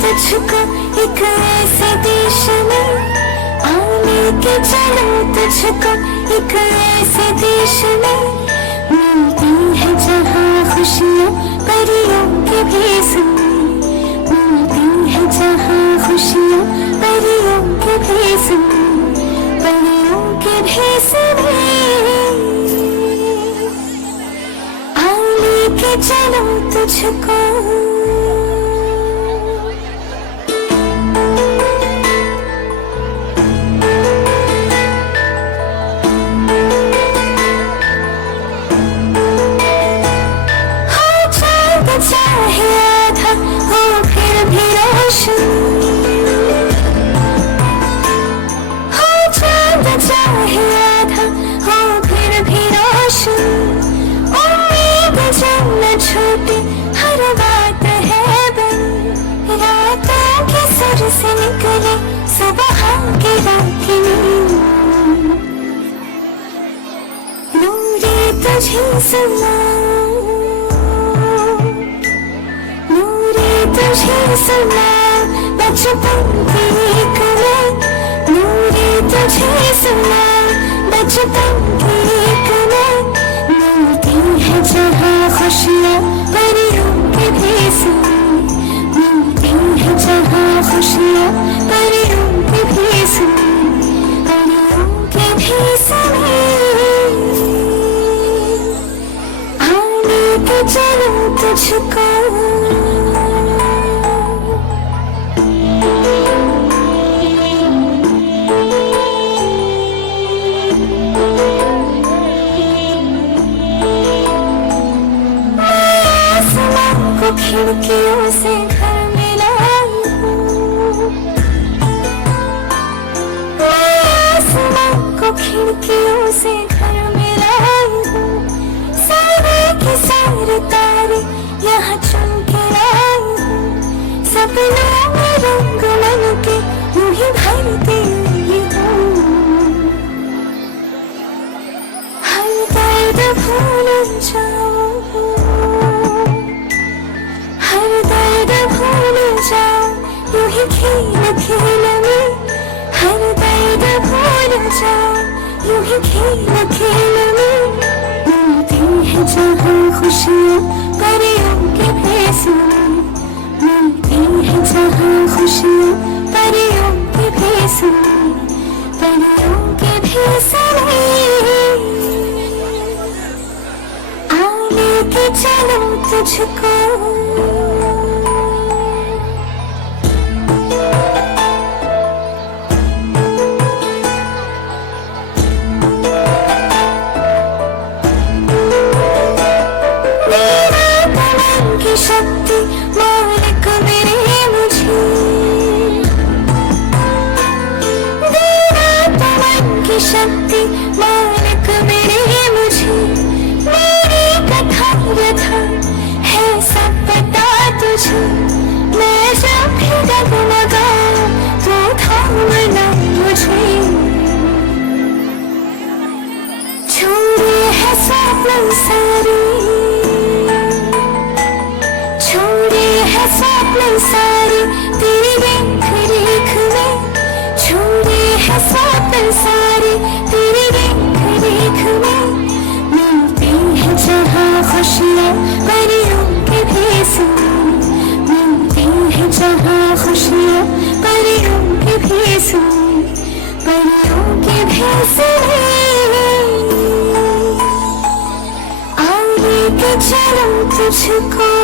तुझको एक ऐसे देश में, लेके चलो तुझको एक ऐसे देश में, मिलती है जहाँ खुशियाँ परियों के भेष में, मिलती है जहाँ खुशियाँ परियों के भेष में, परियों के भेष में। लेके चलो तुझको चाहे आधा हो फिर भी रोशन, हो चांद चाहे आधा हो फिर भी रोशन, उम्मीद जब न छूटे हर बात है बन, रातों के सर से निकले सुबह के राखनी, नूरे तुझे सुना तुझे सुना बचपन की एक में, नूरे तुझे सुना बचपन की एक में, मिलती है जहाँ खुशियाँ परियों के भेष में, मिलती है जहाँ खुशियाँ परियों के भेष में, परियों के भेष में। आने के चलो तुझको खिड़कियों से घर मिलाई हूँ, आसमां को खिड़कियों से घर मिलाई हूँ, सारे के सारे तारे यहाँ चुन के लाई हूँ, सपनों में रंग मन के यूं ही भरती हूँ, हर दर्द भूल जाऊँ, हर दर्द भूल जाऊं यूं ही खेल खेल में, हर दर्द भूल जाऊं यूं ही खेल खेल में, मिलती है जहाँ खुशियाँ परियों के भेष में, मिलती है जहाँ खुशियाँ परियों के भेष में, परियों के भेष में। आ लेके चलो तुझको शक्ति मालिक मेरे मुझे, देना तो मन की शक्ति मालिक मेरे मुझे, मेरी कथा व्यथा है सब पता तुझे, मैं जब भी डगमगाऊं तो थामना मुझे, छोड़े है स्वप्न सारे, स्वप्न सारे तेरी देख रेख में, छोड़े है स्वप्न सारे तेरी देख रेख में, मिलती है जहाँ खुशियाँ परियों के भेष में, मिलती है जहाँ खुशियाँ परियों के भेष में, परियों के भेष में। आ लेके चलो तुझको